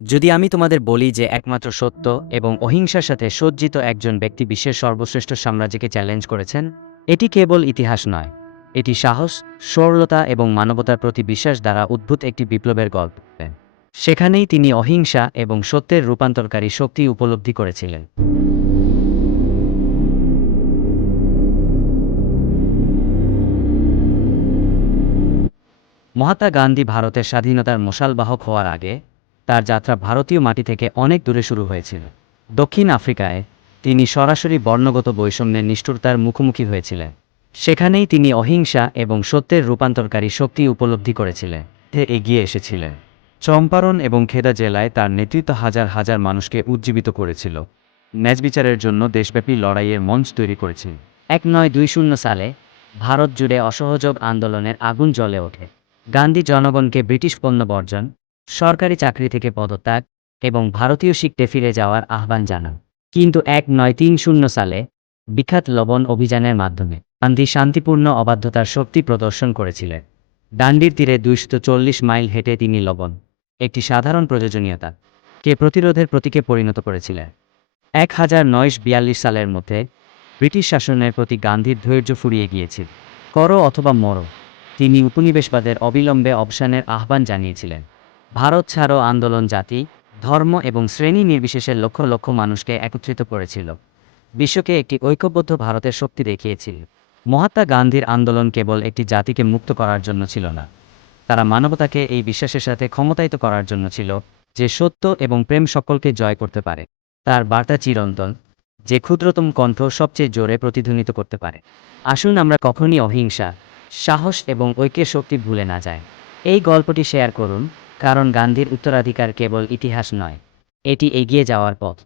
যদি আমি তোমাদের বলি যে একমাত্র সত্য এবং অহিংসার সাথে সজ্জিত একজন ব্যক্তি বিশ্বের সর্বশ্রেষ্ঠ সাম্রাজ্যকে চ্যালেঞ্জ করেছেন, এটি কেবল ইতিহাস নয়, এটি সাহস, সরলতা এবং মানবতার প্রতি বিশ্বাস দ্বারা উদ্ভূত একটি বিপ্লবের গল্প। সেখানেই তিনি অহিংসা এবং সত্যের রূপান্তরকারী শক্তি উপলব্ধি করেছিলেন। মহাত্মা গান্ধী ভারতের স্বাধীনতার মশালবাহক হওয়ার আগে তার যাত্রা ভারতীয় মাটি থেকে অনেক দূরে শুরু হয়েছিল। দক্ষিণ আফ্রিকায় তিনি সরাসরি বর্ণগত বৈষম্যের নিষ্ঠুরতার মুখোমুখি হয়েছিলেন। সেখানেই তিনি অহিংসা এবং সত্যের রূপান্তরকারী শক্তি উপলব্ধি করেছিলেন, এগিয়ে এসেছিলেন। চম্পারণ এবং খেদা জেলায় তার নেতৃত্ব হাজার হাজার মানুষকে উজ্জীবিত করেছিল, ন্যায়বিচারের জন্য দেশব্যাপী লড়াইয়ের মঞ্চ তৈরি করেছিল। 1920 সালে ভারত জুড়ে অসহযোগ আন্দোলনের আগুন জ্বলে ওঠে। গান্ধী জনগণকে ব্রিটিশ পণ্য বর্জন, সরকারি চাকরি থেকে পদত্যাগ এবং ভারতীয় শিখতে ফিরে যাওয়ার আহ্বান জানান। কিন্তু 1930 সালে বিখ্যাত লবণ অভিযানের মাধ্যমে গান্ধী শান্তিপূর্ণ অবাধ্যতার শক্তি প্রদর্শন করেছিলেন। ডান্ডির তীরে 240 মাইল হেঁটে তিনি লবণ, একটি সাধারণ প্রয়োজনীয়তা, কে প্রতিরোধের প্রতীকে পরিণত করেছিলেন। 1942 সালের মধ্যে ব্রিটিশ শাসনের প্রতি গান্ধীর ধৈর্য ফুরিয়ে গিয়েছিল। করো অথবা মরো, তিনি উপনিবেশবাদের অবিলম্বে অবসানের আহ্বান জানিয়েছিলেন। ভারত ছাড়ো আন্দোলন জাতি, ধর্ম এবং শ্রেণী নির্বিশেষে লক্ষ লক্ষ মানুষকে একত্রিত করেছিল, বিশ্বকে একটি ঐক্যবদ্ধ ভারতের শক্তি দেখিয়েছিল। মহাত্মা গান্ধীর আন্দোলন কেবল একটি জাতিকে মুক্ত করার জন্য ছিল না, তারা মানবতাকে এই বিশ্বাসের সাথে ক্ষমতায়িত করার জন্য ছিল যে সত্য এবং প্রেম সকলকে জয় করতে পারে। তার বার্তা চিরন্তন, যে ক্ষুদ্রতম কণ্ঠ সবচেয়ে জোরে প্রতিধ্বনিত করতে পারে। আসুন আমরা কখনই অহিংসা, সাহস এবং ঐক্যের শক্তি ভুলে না যায়। এই গল্পটি শেয়ার করুন, কারণ গান্ধীর উত্তরাধিকার কেবল ইতিহাস নয়, এটি এগিয়ে যাওয়ার পথ।